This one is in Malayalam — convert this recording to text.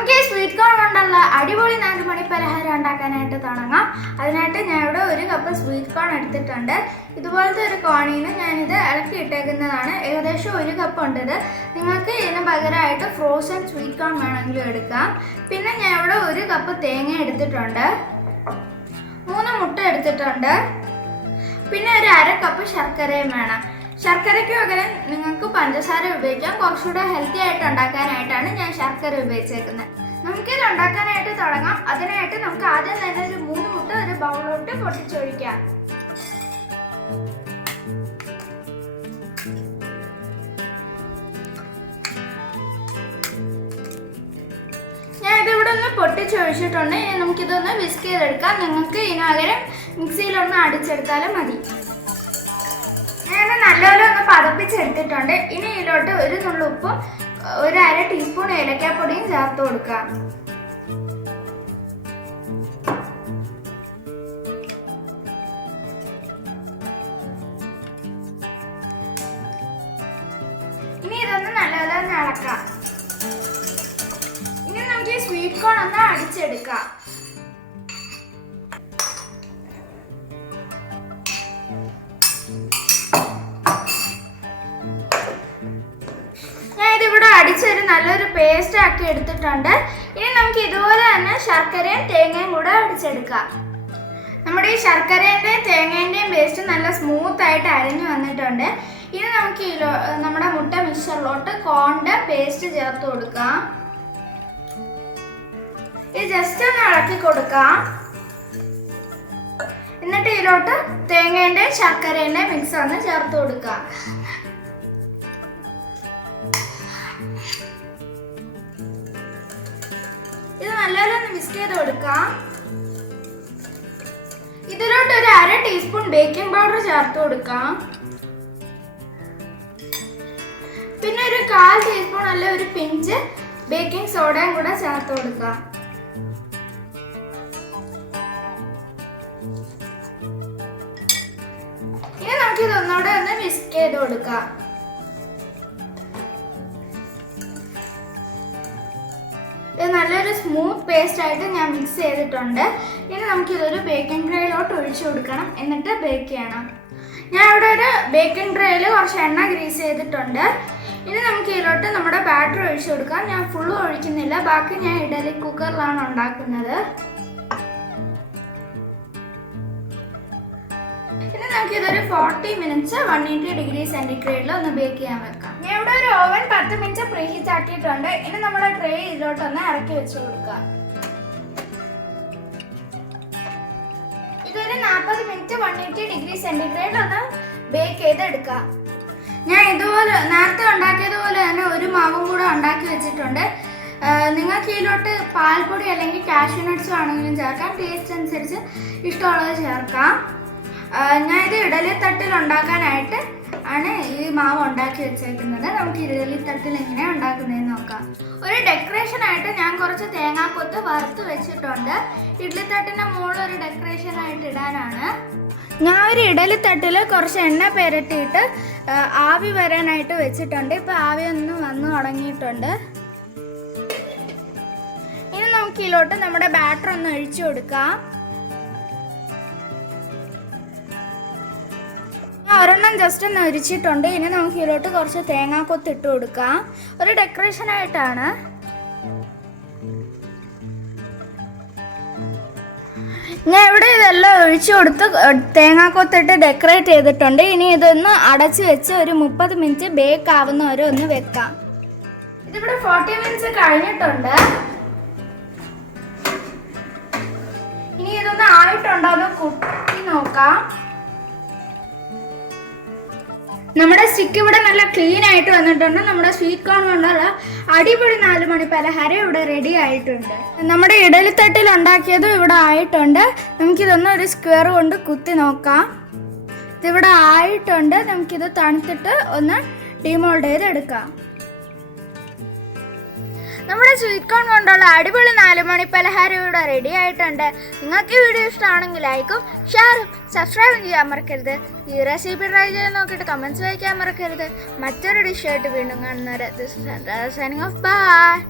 നമുക്ക് ഈ സ്വീറ്റ് കോൺ കൊണ്ടുള്ള അടിപൊളി നാല് മണി പലഹാരം ഉണ്ടാക്കാനായിട്ട് തുടങ്ങാം. അതിനായിട്ട് ഞാൻ ഇവിടെ ഒരു കപ്പ് സ്വീറ്റ് കോൺ എടുത്തിട്ടുണ്ട്. ഇതുപോലത്തെ ഒരു കോണിൽ നിന്ന് ഞാനിത് ഇളക്കി ഇട്ടേക്കുന്നതാണ് ഏകദേശം ഒരു കപ്പ് ഉണ്ട് ഇത് നിങ്ങൾക്ക് ഇതിന് പകരമായിട്ട് ഫ്രോസൺ സ്വീറ്റ് കോൺ വേണമെങ്കിലും എടുക്കാം. പിന്നെ ഞാൻ ഇവിടെ ഒരു കപ്പ് തേങ്ങ എടുത്തിട്ടുണ്ട്. മൂന്ന് മുട്ട എടുത്തിട്ടുണ്ട്. പിന്നെ ഒരു അര കപ്പ് ശർക്കരയും വേണം. ശർക്കരയ്ക്ക് പകരം നിങ്ങൾക്ക് പഞ്ചസാര ഉപയോഗിക്കാം. കുറച്ചുകൂടെ ഹെൽത്തി ആയിട്ട് ഉണ്ടാക്കാനായിട്ടാണ് ഞാൻ ശർക്കര ഉപയോഗിച്ചേക്കുന്നത്. നമുക്കിത് ഉണ്ടാക്കാനായിട്ട് തുടങ്ങാം. അതിനായിട്ട് നമുക്ക് ആദ്യം തന്നെ ഒരു മൂന്ന് മുട്ട ഒരു ബൗളിലോട്ട് പൊട്ടിച്ചൊഴിക്കാം. പൊട്ടിച്ചൊഴിച്ചിട്ടുണ്ട്. ഇനി നമുക്കിതൊന്ന് വിസ്ക് ചെയ്തെടുക്കാം. നിങ്ങൾക്ക് ഇതിനകരം മിക്സിയിലൊന്ന് അടിച്ചെടുത്താലും മതി. ഞാൻ നല്ലപോലെ ഒന്ന് പതപ്പിച്ചെടുത്തിട്ടുണ്ട്. ഇനി ഇതിലോട്ട് ഒരു നുള്ളു ഉപ്പും ഒരു അര ടീസ്പൂൺ ഏലക്കാപ്പൊടിയും ചേർത്ത് കൊടുക്കാം ഇനി ഇതൊന്ന് നല്ലപോലെ ഒന്ന് ഇളക്കാം. ഇനി നമുക്ക് ഈ സ്വീറ്റ് കോൺ ഒന്ന് അടിച്ചെടുക്കാം. അടിച്ചൊരു നല്ലൊരു പേസ്റ്റ് ആക്കി എടുത്തിട്ടുണ്ട്. ഇനി നമുക്ക് ഇതുപോലെ തന്നെ ശർക്കരയും തേങ്ങയും കൂടെ അടിച്ചെടുക്കാം. നമ്മുടെ ഈ ശർക്കരേന്റെയും തേങ്ങേന്റെയും പേസ്റ്റ് നല്ല സ്മൂത്ത് ആയിട്ട് അരഞ്ഞു വന്നിട്ടുണ്ട്. ഇനി നമുക്ക് ഈ നമ്മുടെ മുട്ട മിക്സറിലോട്ട് കോണ്ട പേസ്റ്റ് ചേർത്ത് കൊടുക്കാം. ഇത് ജസ്റ്റ് ഒന്ന് ഇളക്കി കൊടുക്കാം. എന്നിട്ട് ഇതിലോട്ട് തേങ്ങേന്റെയും ശർക്കരേന്റെയും മിക്സ് ഒന്ന് ചേർത്ത് കൊടുക്കാം. നല്ലപോലെ മിക്സ് ചെയ്ത് കൊടുക്കാം. ഇതിലോട്ട് ഒരു അര ടീസ്പൂൺ ബേക്കിംഗ് പൗഡർ ചേർത്ത് കൊടുക്കാം. പിന്നെ ഒരു കാൽ ടീസ്പൂൺ അല്ല ഒരു പിഞ്ച് ബേക്കിംഗ് സോഡയും കൂടെ ചേർത്ത് കൊടുക്കാം. ഇനി നമുക്ക് ഇതൊന്നുകൂടെ ഒന്ന് മിക്സ് ചെയ്ത് കൊടുക്കാം. നല്ലൊരു സ്മൂത്ത് പേസ്റ്റ് ആയിട്ട് ഞാൻ മിക്സ് ചെയ്തിട്ടുണ്ട്. ഇനി നമുക്കിതൊരു ബേക്കിംഗ് ട്രേയിലോട്ട് ഒഴിച്ചു കൊടുക്കണം. എന്നിട്ട് ബേക്ക് ചെയ്യണം. ഞാൻ ഇവിടെ ഒരു ബേക്കിംഗ് ട്രേയിൽ കുറച്ച് എണ്ണ ഗ്രീസ് ചെയ്തിട്ടുണ്ട്. ഇനി നമുക്ക് ഇതിലോട്ട് നമ്മുടെ ബാറ്റർ ഒഴിച്ചു കൊടുക്കാം. ഞാൻ ഫുള്ള് ഒഴിക്കുന്നില്ല. ബാക്കി ഞാൻ ഇഡലി കുക്കറിലാണ് ഉണ്ടാക്കുന്നത്. ഇനി നമുക്കിതൊരു forty minutes one eighty degree സെന്റിഗ്രേഡിൽ ഒന്ന് ബേക്ക് ചെയ്യാൻ വെക്കാം. ഇവിടെ ഒരു ഓവൻ പത്ത് മിനിറ്റ് പ്രീ ഹീറ്റ് ആക്കിയിട്ടുണ്ട്. ഇനി നമ്മുടെ ട്രേ ഇതിലോട്ടൊന്ന് ഇറക്കി വെച്ച് കൊടുക്കുക ഇതൊരു നാൽപ്പത് minute one eighty degree centigrade ഒന്ന് ബേക്ക് ചെയ്തെടുക്കുക ഞാൻ ഇതുപോലെ നേരത്തെ ഉണ്ടാക്കിയതുപോലെ തന്നെ ഒരു മാവും കൂടെ ഉണ്ടാക്കി വെച്ചിട്ടുണ്ട്. നിങ്ങൾക്ക് ഇതിലോട്ട് പാൽപ്പൊടി അല്ലെങ്കിൽ കാഷ്യൂ നട്ട്സ് ആണെങ്കിലും ചേർക്കാം. ടേസ്റ്റ് അനുസരിച്ച് ഇഷ്ടമുള്ളത് ചേർക്കാം. ഞാൻ ഇത് ഇഡലി തട്ടിൽ ഉണ്ടാക്കാനായിട്ട് ആണ് ഈ മാവ് ഉണ്ടാക്കി വെച്ചേക്കുന്നത്. നമുക്ക് ഇഡലി തട്ടിൽ എങ്ങനെ ഉണ്ടാക്കുന്നതെന്ന് നോക്കാം. ഒരു ഡെക്കറേഷൻ ആയിട്ട് ഞാൻ കുറച്ച് തേങ്ങാക്കൊത്ത് വറുത്ത് വെച്ചിട്ടുണ്ട്. ഇഡ്ഡലി തട്ടിന്റെ മുകളിൽ ഒരു ഡെക്കറേഷൻ ആയിട്ട് ഇടാനാണ്. ഞാൻ ഒരു ഇഡലി തട്ടിൽ കുറച്ച് എണ്ണ പുരട്ടിയിട്ട് ആവി വരാനായിട്ട് വെച്ചിട്ടുണ്ട്. ഇപ്പം ആവി ഒന്ന് വന്നു തുടങ്ങിയിട്ടുണ്ട് ഇനി നമുക്കിലോട്ട് നമ്മുടെ ബാറ്റർ ഒന്ന് ഒഴിച്ചു കൊടുക്കാം. ഒരെണ്ണം ജസ്റ്റ് ഒന്ന് ഒരിച്ചിട്ടുണ്ട് ഇനി നമുക്ക് ഇതിലോട്ട് കുറച്ച് തേങ്ങാക്കൊത്ത് ഇട്ട് കൊടുക്കാം. ഒരു ഡെക്കറേഷൻ ആയിട്ടാണ്. ഞാൻ ഇവിടെ ഇതെല്ലാം ഒഴിച്ചു കൊടുത്ത് തേങ്ങാക്കൊത്തിട്ട് ഡെക്കറേറ്റ് ചെയ്തിട്ടുണ്ട്. ഇനി ഇതൊന്ന് അടച്ച് വെച്ച് ഒരു മുപ്പത് മിനിറ്റ് ബേക്ക് ആവുന്ന വരെ ഒന്ന് വെക്കാം. ഇതിവിടെ ഫോർട്ടി മിനിറ്റ്സ് കഴിഞ്ഞിട്ടുണ്ട്. ഇനി ഇതൊന്ന് ആയിട്ടുണ്ടോ എന്ന് കുത്തി നോക്കാം. നമ്മുടെ സ്റ്റിക്ക് ഇവിടെ നല്ല ക്ലീൻ ആയിട്ട് വന്നിട്ടുണ്ട്. നമ്മുടെ സ്വീറ്റ് കോൺ കൊണ്ടുള്ള അടിപൊളി നാല് മണി പലഹാരം ഇവിടെ റെഡി ആയിട്ടുണ്ട്. നമ്മുടെ ഇടലിത്തട്ടിൽ ഉണ്ടാക്കിയതും ഇവിടെ ആയിട്ടുണ്ട്. നമുക്കിതൊന്ന് ഒരു സ്ക്വയർ കൊണ്ട് കുത്തി നോക്കാം. ഇതിവിടെ ആയിട്ടുണ്ട്. നമുക്കിത് തണുത്തിട്ട് ഒന്ന് ഡീമോൾഡ് ചെയ്ത് എടുക്കാം നമ്മുടെ സ്വീറ്റ് കോൺ കൊണ്ടുള്ള അടിപൊളി നാലുമണി പലഹാരം ഇവിടെ റെഡി ആയിട്ടുണ്ട്. നിങ്ങൾക്ക് ഈ വീഡിയോ ഇഷ്ടമാണെങ്കിൽ ലൈക്കും ഷെയറും സബ്സ്ക്രൈബും ചെയ്യാൻ മറക്കരുത്. ഈ റെസിപ്പി ട്രൈ ചെയ്ത് നോക്കിയിട്ട് കമൻസ് വായിക്കാൻ മറക്കരുത്. മറ്റൊരു ഡിഷായിട്ട് വീണ്ടും കാണുന്നവരെ ദിസ് ഓഫ് ബൈ